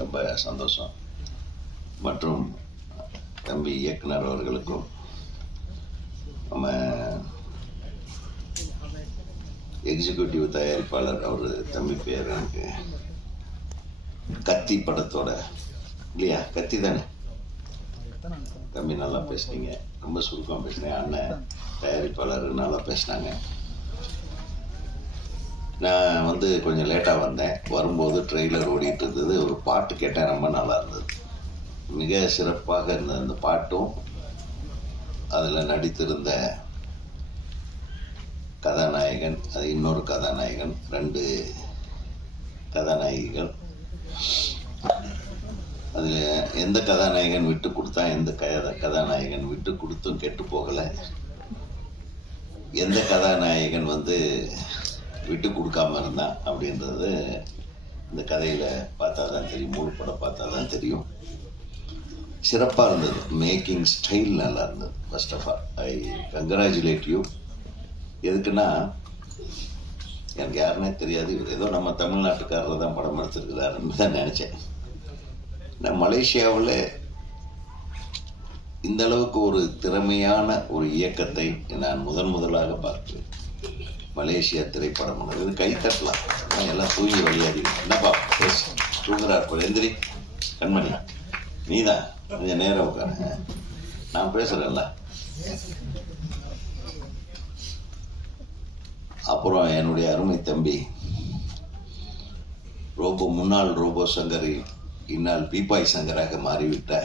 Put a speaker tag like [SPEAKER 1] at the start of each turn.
[SPEAKER 1] ரொம்ப சந்தோஷம். மற்றும் தம்பி இயக்குனர் அவர்களுக்கும் நம்ம எக்ஸிக்யூட்டிவ் தயாரிப்பாளர் அவர் தம்பி பேர் எனக்கு கத்தி படத்தோட இல்லையா? கத்தி தானே? தம்பி நல்லா பேசுனீங்க. ரொம்ப சுருக்கமாக பேசுனேன் அண்ணன் தயாரிப்பாளர் நல்லா பேசினாங்க. நான் வந்து கொஞ்சம் லேட்டாக வந்தேன். வரும்போது ட்ரெய்லர் ஓடிட்டு இருந்தது. ஒரு பாட்டு கேட்டேன். ரொம்ப நல்லா இருந்தது. மிக சிறப்பாக இருந்த அந்த பாட்டும் அதில் நடித்திருந்த கதாநாயகன் அது இன்னொரு கதாநாயகன் ரெண்டு கதாநாயகிகள். அதில் எந்த கதாநாயகன் விட்டு கொடுத்தா எந்த கதாநாயகன் விட்டு கொடுத்தும் கெட்டு போகலை. எந்த கதாநாயகன் வந்து விட்டு கொடுக்காம இருந்தான் அப்படின்றது இந்த கதையில் பார்த்தா தான் தெரியும் முழு படம் பார்த்தா தான் தெரியும். சிறப்பாக இருந்தது. மேக்கிங் ஸ்டைல் நல்லா இருந்தது first of all I congratulate you எதுக்குன்னா எனக்கு யாருன்னே தெரியாது. இவர் ஏதோ நம்ம தமிழ்நாட்டுக்காரர் தான் படம் எடுத்திருக்கிறாருன்னு தான் நினச்சேன். நான் மலேசியாவில் இந்த அளவுக்கு ஒரு திறமையான ஒரு இயக்கத்தை நான் முதன் முதலாக பார்க்கிறேன். மலேசியா திரைப்படம் இது கை தட்டலாம். எல்லாம் தூங்கி வழியாதீங்க. என்னப்பா பேசு. தூங்குறார் இப்போ எந்திரி. கண்மணி நீதான் கொஞ்சம் நேரம் உட்காரு நான் பேசுறேன்ல. அப்புறம் என்னுடைய அருமை தம்பி ரோபோ முன்னாள் ரோபோ சங்கர் இந்நாள் பீப்பாய் சங்கராக மாறிவிட்ட